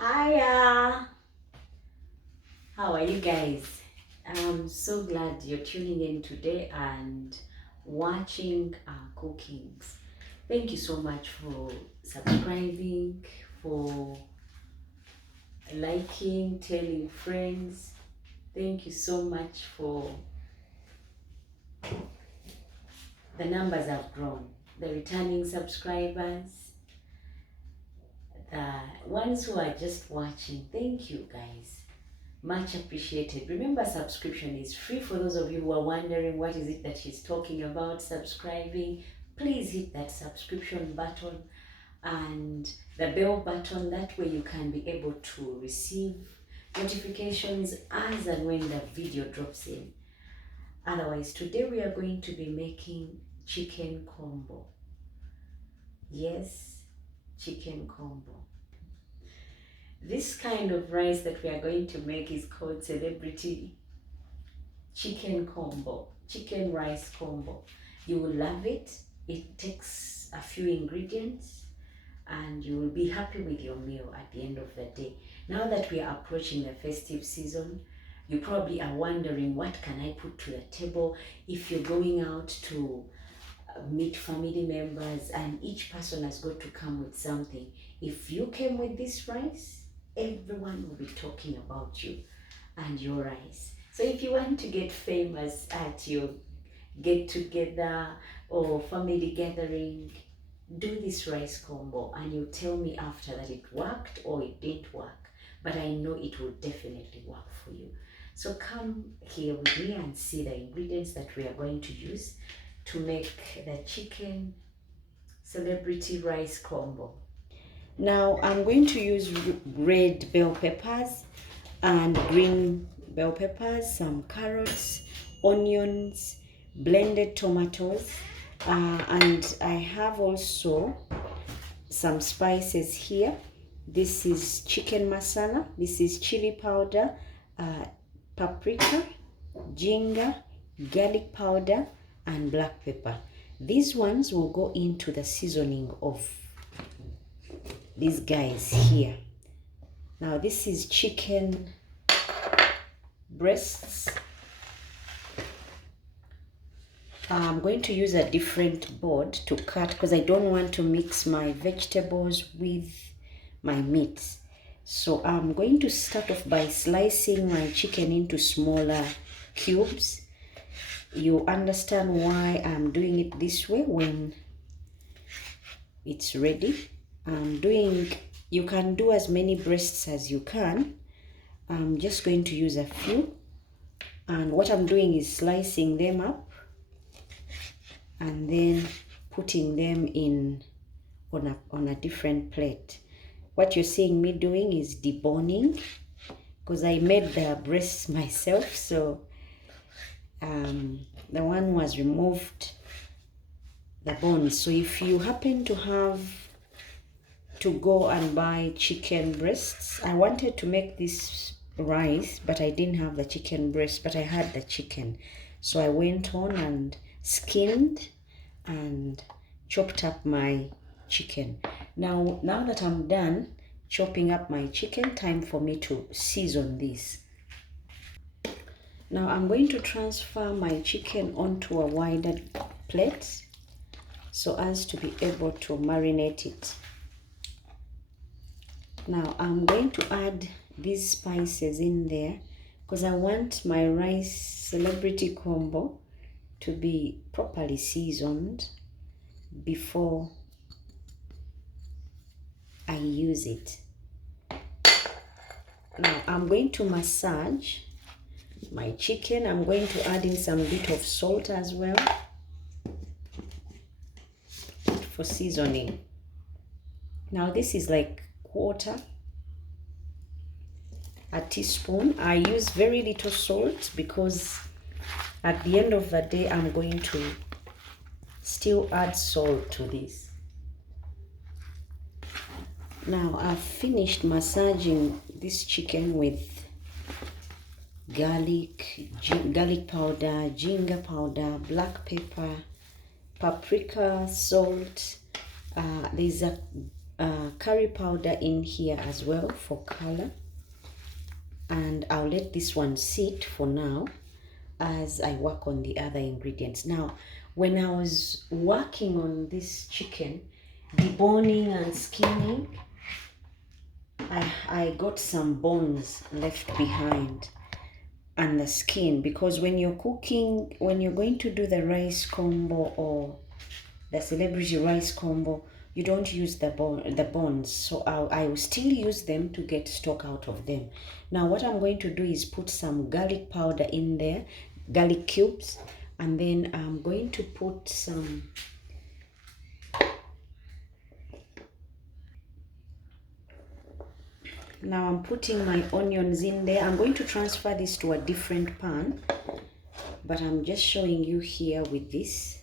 Hiya! How are you guys? I'm so glad you're tuning in today and watching our cookings. Thank you so much for subscribing, for liking, telling friends. Thank you so much for the numbers have grown. The returning subscribers, the ones who are just watching. Thank you guys. Much appreciated. Remember, subscription is free. For those of you who are wondering what is it that she's talking about subscribing, please hit that subscription button and the bell button. That way you can be able to receive notifications as and when the video drops in. Otherwise, today we are going to be making chicken combo. Yes, chicken combo. This kind of rice that we are going to make is called Celebrity Chicken Combo, Chicken Rice Combo. You will love it. It takes a few ingredients and you will be happy with your meal at the end of the day. Now that we are approaching the festive season, you probably are wondering, what can I put to the table if you're going out to meet family members and each person has got to come with something. If you came with this rice, everyone will be talking about you and your rice. So if you want to get famous at your get together or family gathering, do this rice combo and you tell me after that it worked or it didn't work. But I know it will definitely work for you. So come here with me and see the ingredients that we are going to use to make the chicken celebrity rice combo. Now I'm going to use red bell peppers and green bell peppers, some carrots, onions, blended tomatoes, and I have also some spices here. This is chicken masala, this is chili powder, paprika, ginger, garlic powder, and black pepper. These ones will go into the seasoning of these guys here. Now this is chicken breasts. I'm going to use a different board to cut because I don't want to mix my vegetables with my meats. So I'm going to start off by slicing my chicken into smaller cubes. You understand why I'm doing it this way when it's ready. You can do as many breasts as you can. I'm just going to use a few, and what I'm doing is slicing them up and then putting them in on a different plate. What you're seeing me doing is deboning because I made the breasts myself, so the one was removed the bones. So if you happen to have to go and buy chicken breasts, I wanted to make this rice but I didn't have the chicken breast, but I had the chicken, so I went on and skinned and chopped up my chicken. Now that I'm done chopping up my chicken, time for me to season this. Now I'm going to transfer my chicken onto a wider plate so as to be able to marinate it. Now I'm going to add these spices in there because I want my rice celebrity combo to be properly seasoned before I use it. Now I'm going to massage my chicken. I'm going to add in some bit of salt as well for seasoning. Now this is like quarter a teaspoon. I use very little salt because at the end of the day I'm going to still add salt to this. Now I've finished massaging this chicken with garlic powder, ginger powder, black pepper, paprika, salt. There's a curry powder in here as well for color, and I'll let this one sit for now as I work on the other ingredients. Now, when I was working on this chicken, deboning and skinning, I got some bones left behind and the skin, because when you're cooking, when you're going to do the rice combo or the celebrity rice combo, you don't use the bones. So I will still use them to get stock out of them. Now what I'm going to do is put some garlic powder in there, garlic cubes, and then I'm going to put some now I'm putting my onions in there. I'm going to transfer this to a different pan, but I'm just showing you here with this.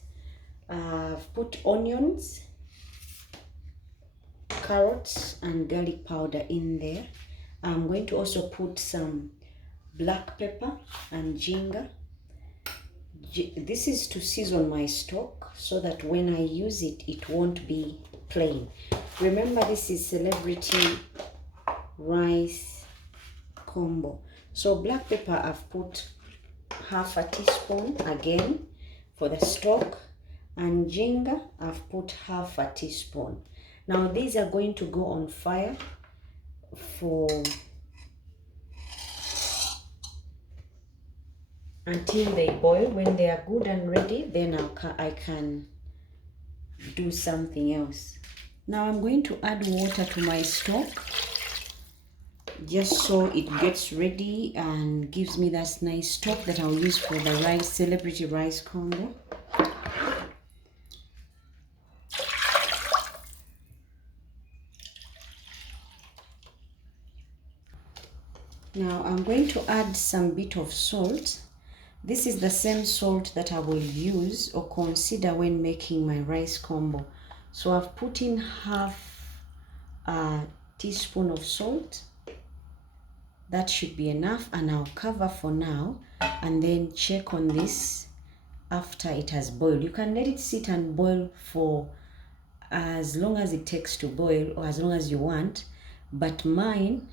I've put onions, carrots and garlic powder in there. I'm going to also put some black pepper and ginger. This is to season my stock so that when I use it, it won't be plain. Remember, this is celebrity rice combo. So black pepper I've put half a teaspoon again for the stock, and ginger I've put half a teaspoon. Now these are going to go on fire for until they boil. When they are good and ready, then I can do something else. Now I'm going to add water to my stock just so it gets ready and gives me that nice stock that I'll use for the rice, celebrity rice combo. Now I'm going to add some bit of salt. This is the same salt that I will use or consider when making my rice combo. So I've put in half a teaspoon of salt. That should be enough, and I'll cover for now and then check on this after it has boiled. You can let it sit and boil for as long as it takes to boil, or as long as you want, but mine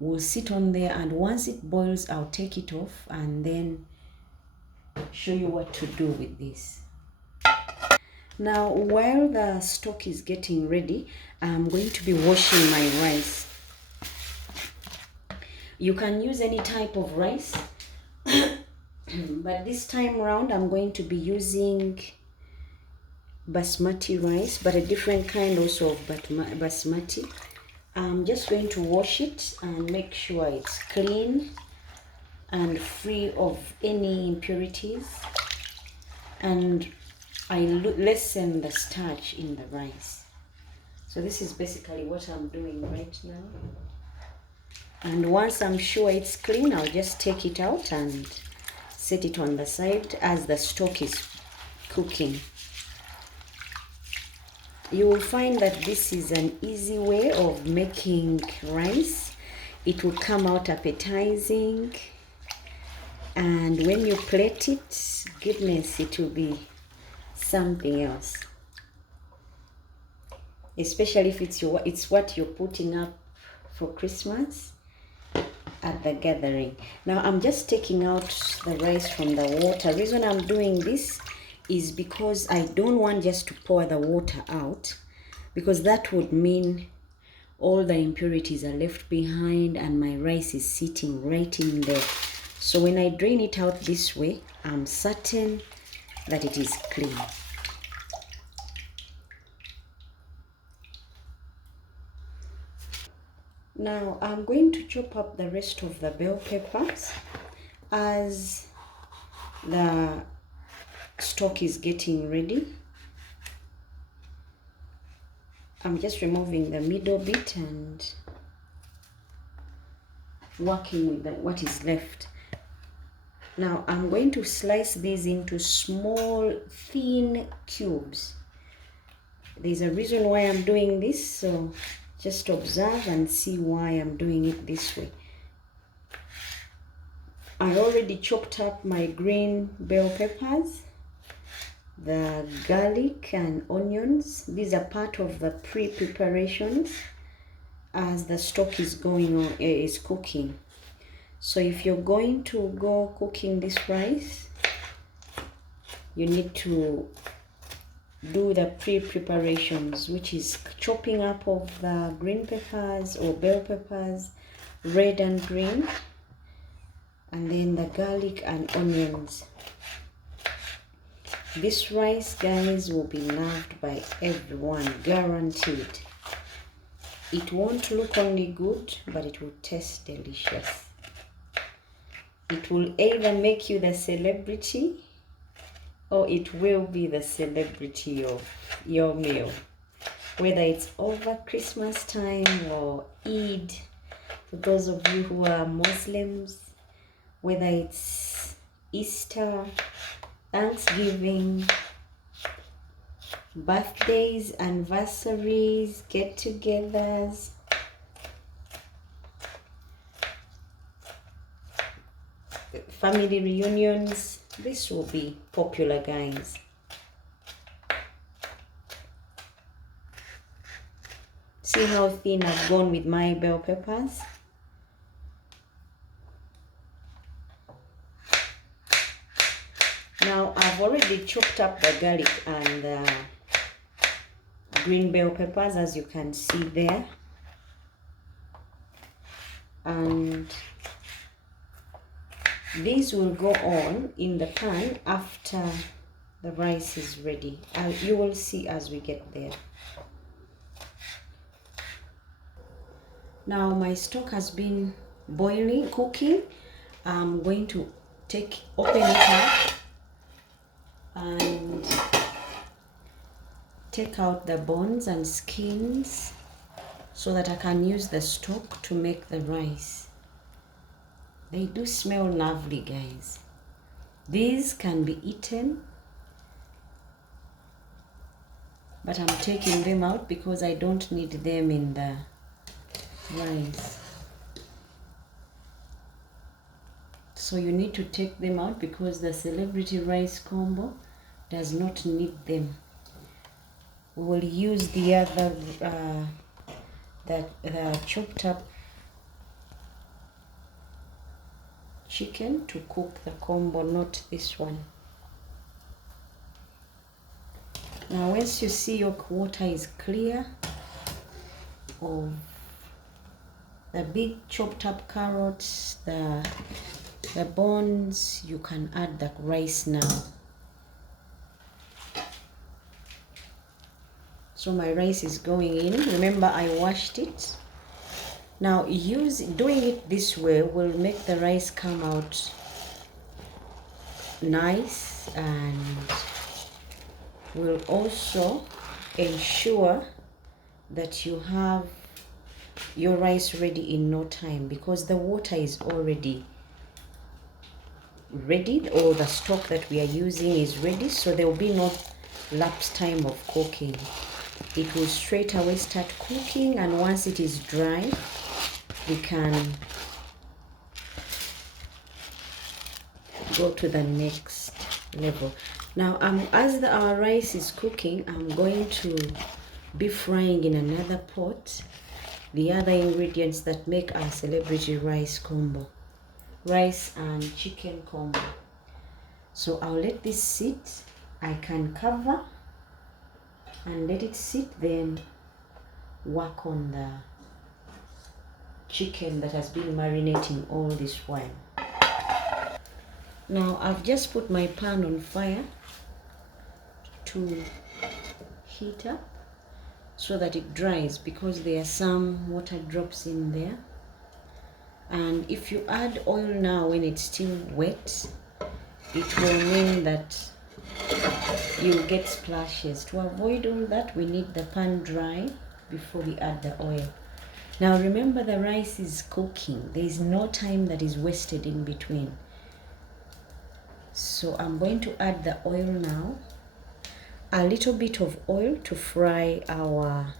will sit on there, and once it boils I'll take it off and then show you what to do with this. Now while the stock is getting ready, I'm going to be washing my rice. You can use any type of rice, but this time around I'm going to be using basmati rice, but a different kind also of basmati. I'm just going to wash it and make sure it's clean and free of any impurities, and I lessen the starch in the rice. So this is basically what I'm doing right now. And once I'm sure it's clean, I'll just take it out and set it on the side as the stock is cooking. You will find that this is an easy way of making rice. It will come out appetizing, and when you plate it, goodness, it will be something else. Especially if it's what you're putting up for Christmas at the gathering. Now I'm just taking out the rice from the water. The reason I'm doing this is because I don't want just to pour the water out, because that would mean all the impurities are left behind and my rice is sitting right in there. So when I drain it out this way, I'm certain that it is clean. Now I'm going to chop up the rest of the bell peppers as the stock is getting ready. I'm just removing the middle bit and working with what is left. Now I'm going to slice these into small, thin cubes. There's a reason why I'm doing this, so just observe and see why I'm doing it this way. I already chopped up my green bell peppers, the garlic and onions. These are part of the pre-preparations as the stock is going on, is cooking. So if you're going to go cooking this rice, you need to do the pre-preparations, which is chopping up of the green peppers or bell peppers, red and green, and then the garlic and onions. This rice, guys, will be loved by everyone, guaranteed. It won't look only good, but it will taste delicious. It will either make you the celebrity, or it will be the celebrity of your meal. Whether it's over Christmas time or Eid, for those of you who are Muslims, whether it's Easter, Thanksgiving, birthdays, anniversaries, get-togethers, family reunions, this will be popular, guys. See how thin I've gone with my bell peppers? Now I've already chopped up the garlic and the green bell peppers, as you can see there. And these will go on in the pan after the rice is ready. You will see as we get there. Now my stock has been boiling, cooking. I'm going to open it up and take out the bones and skins so that I can use the stock to make the rice. They do smell lovely, guys. These can be eaten, but I'm taking them out because I don't need them in the rice. So you need to take them out because the celebrity rice combo does not need them. We will use the other the chopped up chicken to cook the combo, not this one. Now once you see your water is clear of the big chopped up carrots, the bones, you can add the rice now. So my rice is going in. Remember, I washed it. Now doing it this way will make the rice come out nice and will also ensure that you have your rice ready in no time, because the water is already ready, or the stock that we are using is ready, so there will be no lapse time of cooking. It will straight away start cooking, and once it is dry, we can go to the next level. Now as our rice is cooking, I'm going to be frying in another pot the other ingredients that make our celebrity rice combo, rice and chicken combo. So I'll let this sit. I can cover and let it sit, then work on the chicken that has been marinating all this while. Now I've just put my pan on fire to heat up so that it dries, because there are some water drops in there. And if you add oil now when it's still wet, it will mean that you'll get splashes. To avoid all that, we need the pan dry before we add the oil. Now remember, the rice is cooking. There is no time that is wasted in between. So I'm going to add the oil now. A little bit of oil to fry our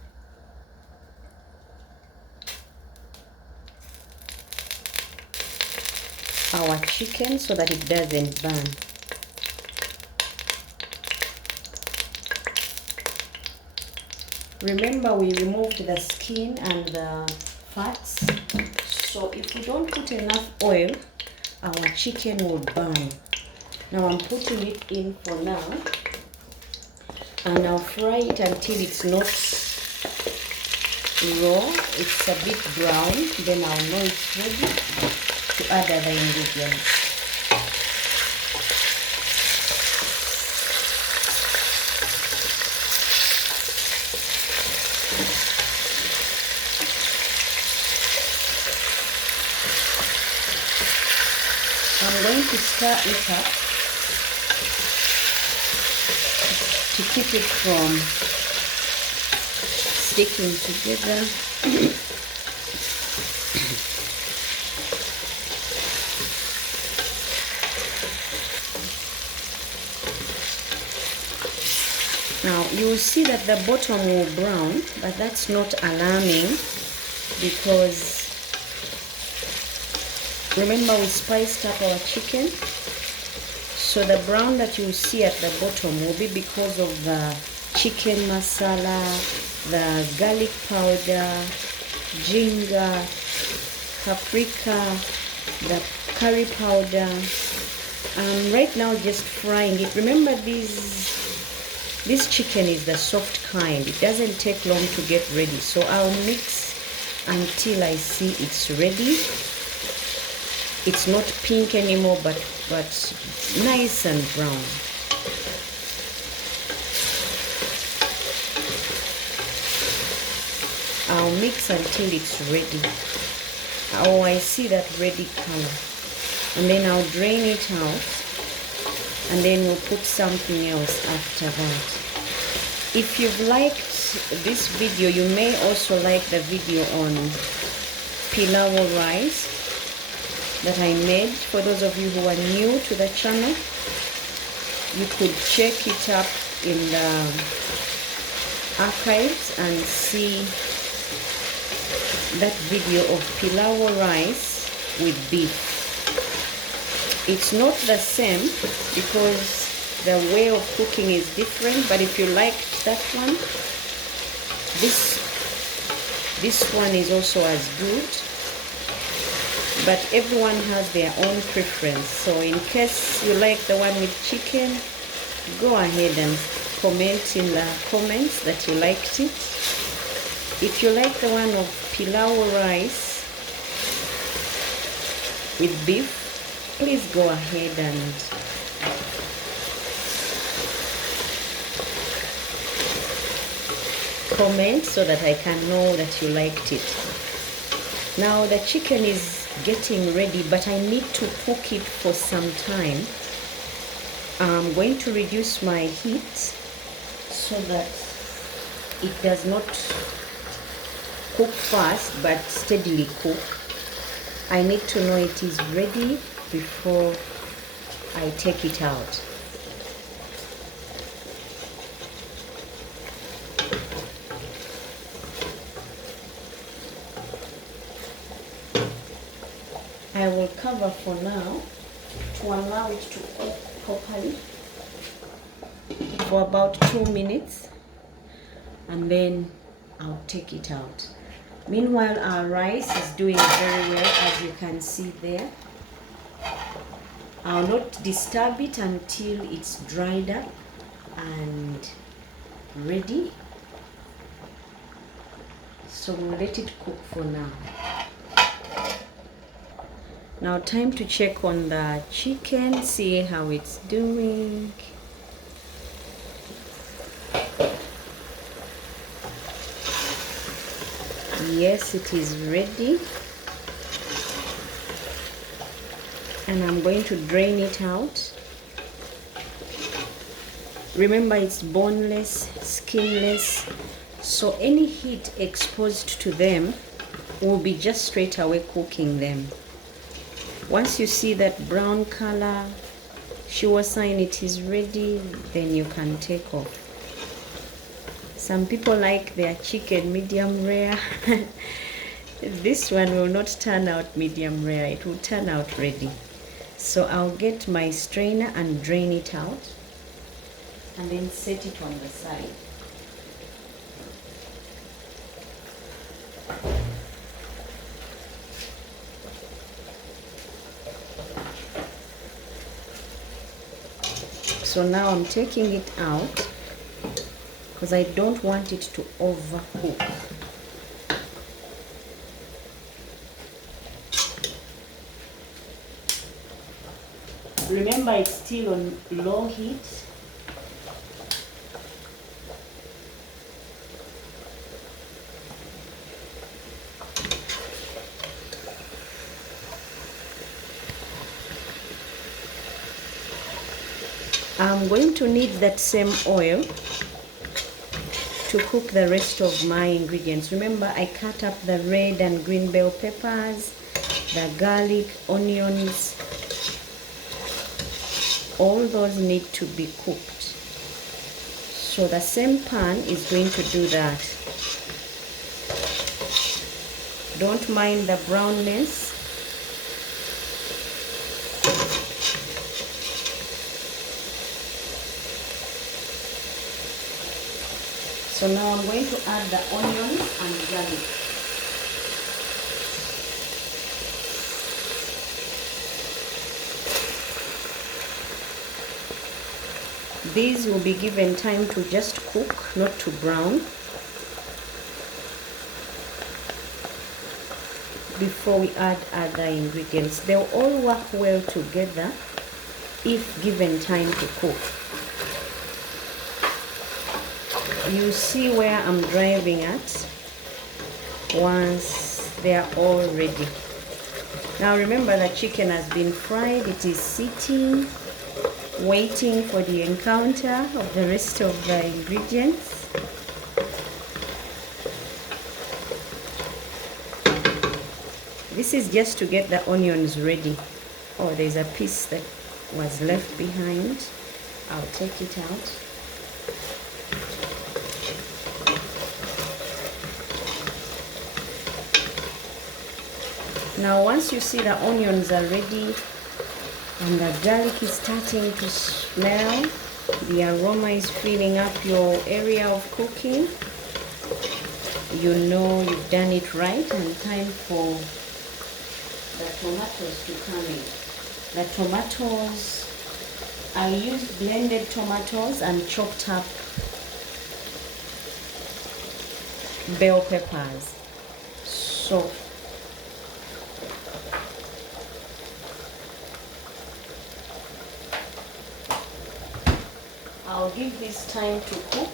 chicken so that it doesn't burn. Remember, we removed the skin and the fats. So if we don't put enough oil, our chicken will burn. Now I'm putting it in for now. And I'll fry it until it's not raw. It's a bit brown. Then I'll know it's ready to add other ingredients. I'm going to stir it up to keep it from sticking together. Now you will see that the bottom will brown, but that's not alarming because remember we spiced up our chicken. So the brown that you see at the bottom will be because of the chicken masala, the garlic powder, ginger, paprika, the curry powder. Right now just frying it. Remember this chicken is the soft kind. It doesn't take long to get ready. So I'll mix until I see it's ready. It's not pink anymore, but nice and brown. I'll mix until it's ready. Oh, I see that ready color. And then I'll drain it out. And then we'll put something else after that. If you've liked this video, you may also like the video on pilau rice that I made. For those of you who are new to the channel, you could check it up in the archives and see that video of pilau rice with beef. It's not the same because the way of cooking is different, but if you liked that one, this one is also as good. But everyone has their own preference. So in case you like the one with chicken, go ahead and comment in the comments that you liked it. If you like the one of pilau rice with beef, please go ahead and comment so that I can know that you liked it. Now the chicken is getting ready, but I need to cook it for some time. I'm going to reduce my heat so that it does not cook fast but steadily cook. I need to know it is ready before I take it out. I will cover for now to allow it to cook properly for about 2 minutes, and then I'll take it out. Meanwhile, our rice is doing very well, as you can see there. I'll not disturb it until it's dried up and ready. So we'll let it cook for now. Now time to check on the chicken, see how it's doing. Yes, it is ready. And I'm going to drain it out. Remember, it's boneless, skinless, so any heat exposed to them will be just straight away cooking them. Once you see that brown color, sure sign it is ready, then you can take off. Some people like their chicken medium rare. This one will not turn out medium rare, it will turn out ready. So I'll get my strainer and drain it out and then set it on the side. So now I'm taking it out because I don't want it to overcook. Remember, it's still on low heat. I'm going to need that same oil to cook the rest of my ingredients. Remember, I cut up the red and green bell peppers, the garlic, onions. All those need to be cooked. So the same pan is going to do that. Don't mind the brownness. So now I'm going to add the onions and garlic. These will be given time to just cook, not to brown, before we add other ingredients. They'll all work well together if given time to cook. You see where I'm driving at once they are all ready. Now remember, the chicken has been fried. It is sitting, waiting for the encounter of the rest of the ingredients. This is just to get the onions ready. Oh, there's a piece that was left behind. I'll take it out. Now once you see the onions are ready and the garlic is starting to smell, the aroma is filling up your area of cooking, you know you've done it right, and time for the tomatoes to come in. The tomatoes, I used blended tomatoes and chopped up bell peppers. So I'll give this time to cook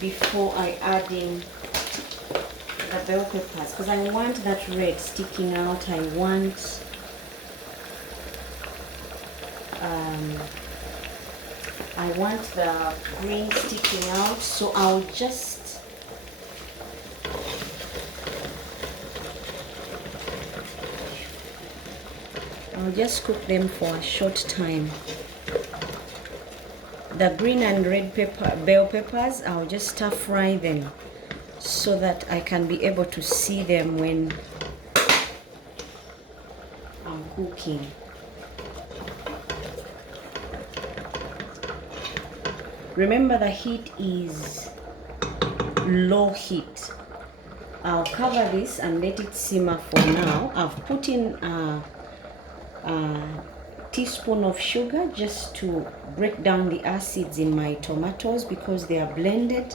before I add in the bell peppers, because I want that red sticking out. I want the green sticking out, so I'll just cook them for a short time. The green and red bell peppers, I'll just stir fry them so that I can be able to see them when I'm cooking. Remember, the heat is low heat. I'll cover this and let it simmer for now. I've put in a teaspoon of sugar just to break down the acids in my tomatoes, because they are blended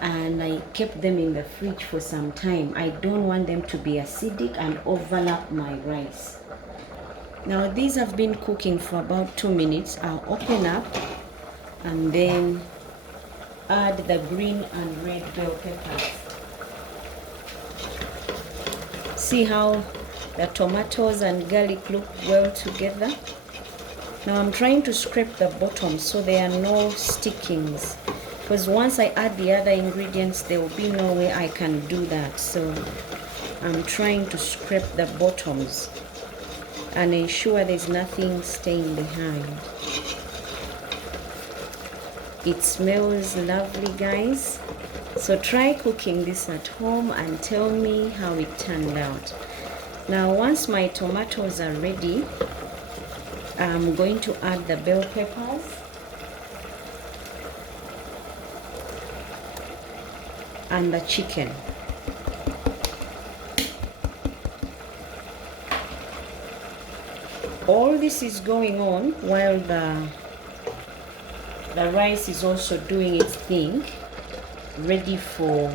and I kept them in the fridge for some time. I don't want them to be acidic and overlap my rice. Now these have been cooking for about 2 minutes. I'll open up and then add the green and red bell peppers. See how the tomatoes and garlic look well together? Now I'm trying to scrape the bottom so there are no stickings, because once I add the other ingredients there will be no way I can do that. So I'm trying to scrape the bottoms and ensure there's nothing staying behind. It smells lovely, guys. So try cooking this at home and tell me how it turned out. Now once my tomatoes are ready, I'm going to add the bell peppers. And the chicken. All this is going on while The rice is also doing its thing, ready for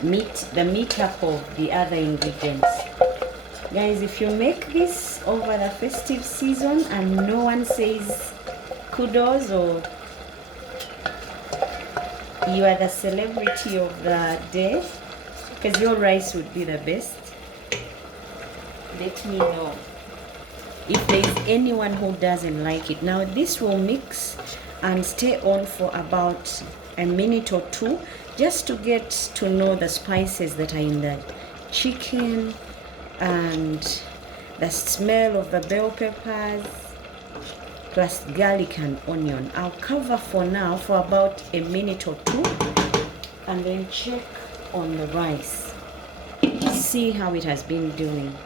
the meetup of the other ingredients. Guys, if you make this over the festive season and no one says kudos or you are the celebrity of the day, because your rice would be the best, let me know if there is anyone who doesn't like it. Now this will mix and stay on for about a minute or two, just to get to know the spices that are in the chicken and the smell of the bell peppers plus garlic and onion. I'll cover for now for about a minute or two and then check on the rice, see how it has been doing.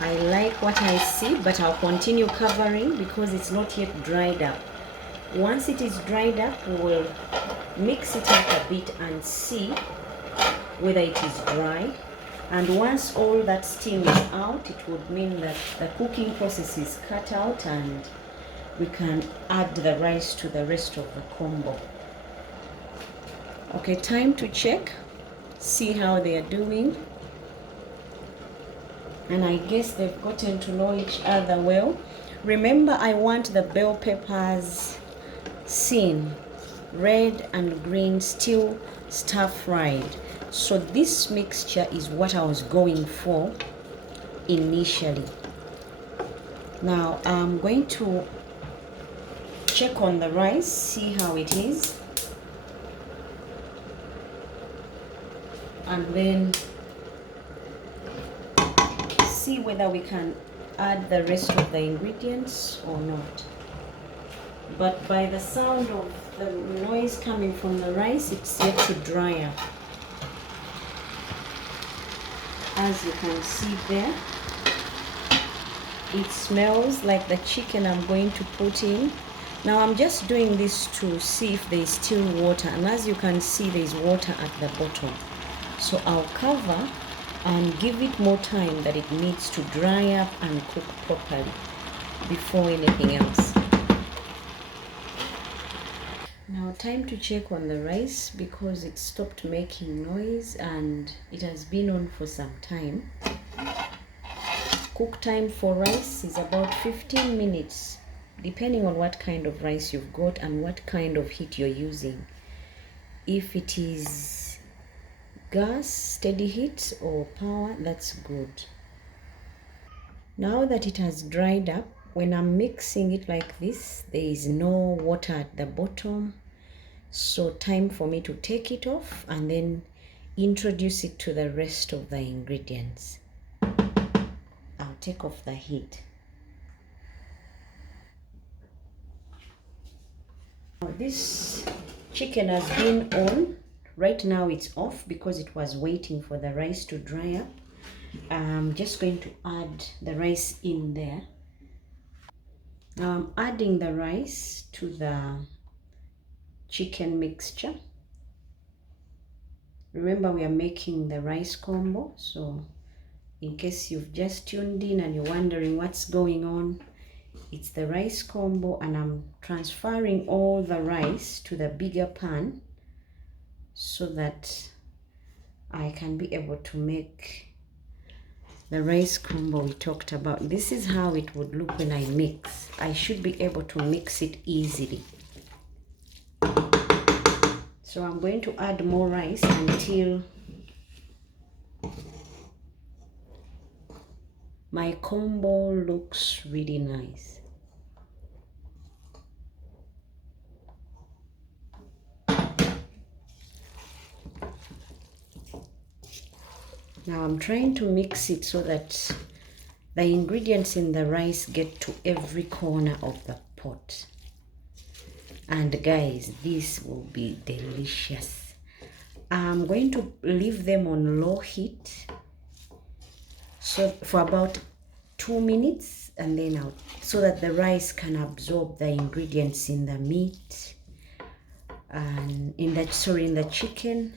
I like what I see, but I'll continue covering because it's not yet dried up. Once it is dried up, we will mix it up a bit and see whether it is dry. And once all that steam is out, it would mean that the cooking process is cut out and we can add the rice to the rest of the combo. Okay, time to check, see how they are doing. And I guess they've gotten to know each other well. Remember, I want the bell peppers seen, red and green, still stir fried. So this mixture is what I was going for initially. Now I'm going to check on the rice, see how it is, and then see whether we can add the rest of the ingredients or not. But by the sound of the noise coming from the rice, it's yet to dry up. As you can see there, it smells like the chicken I'm going to put in. Now I'm just doing this to see if there is still water, and as you can see, there is water at the bottom. So I'll cover and give it more time that it needs to dry up and cook properly before anything else. Now time to check on the rice because it stopped making noise and it has been on for some time. Cook time for rice is about 15 minutes, depending on what kind of rice you've got and what kind of heat you're using. If it is gas, steady heat, or power, that's good. Now that it has dried up, when I'm mixing it like this, there is no water at the bottom. So time for me to take it off and then introduce it to the rest of the ingredients. I'll take off the heat. Now this chicken has been on. Right now it's off because it was waiting for the rice to dry up. I'm just going to add the rice in there. Now I'm adding the rice to the chicken mixture. Remember, we are making the rice combo, so in case you've just tuned in and you're wondering what's going on, it's the rice combo, and I'm transferring all the rice to the bigger pan so that I can be able to make the rice combo we talked about. This is how it would look when I mix. I should be able to mix it easily. So I'm going to add more rice until my combo looks really nice. Now I'm trying to mix it so that the ingredients in the rice get to every corner of the pot. And guys, this will be delicious. I'm going to leave them on low heat so for about 2 minutes, and then so that the rice can absorb the ingredients in the meat and in the chicken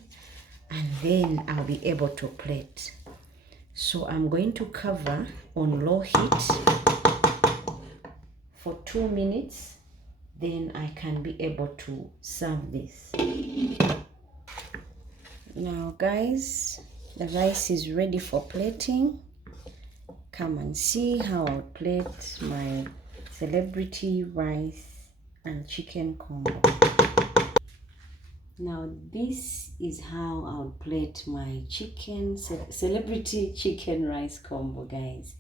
and then I'll be able to plate. So I'm going to cover on low heat for 2 minutes, then I can be able to serve this. Now guys, the rice is ready for plating. Come and see how I'll plate my celebrity rice and chicken combo. Now this is how I'll plate my celebrity chicken rice combo, guys.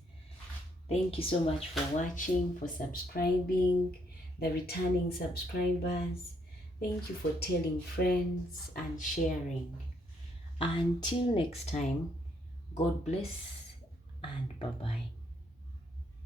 Thank you so much for watching, for subscribing, the returning subscribers. Thank you for telling friends and sharing. Until next time, God bless and bye-bye.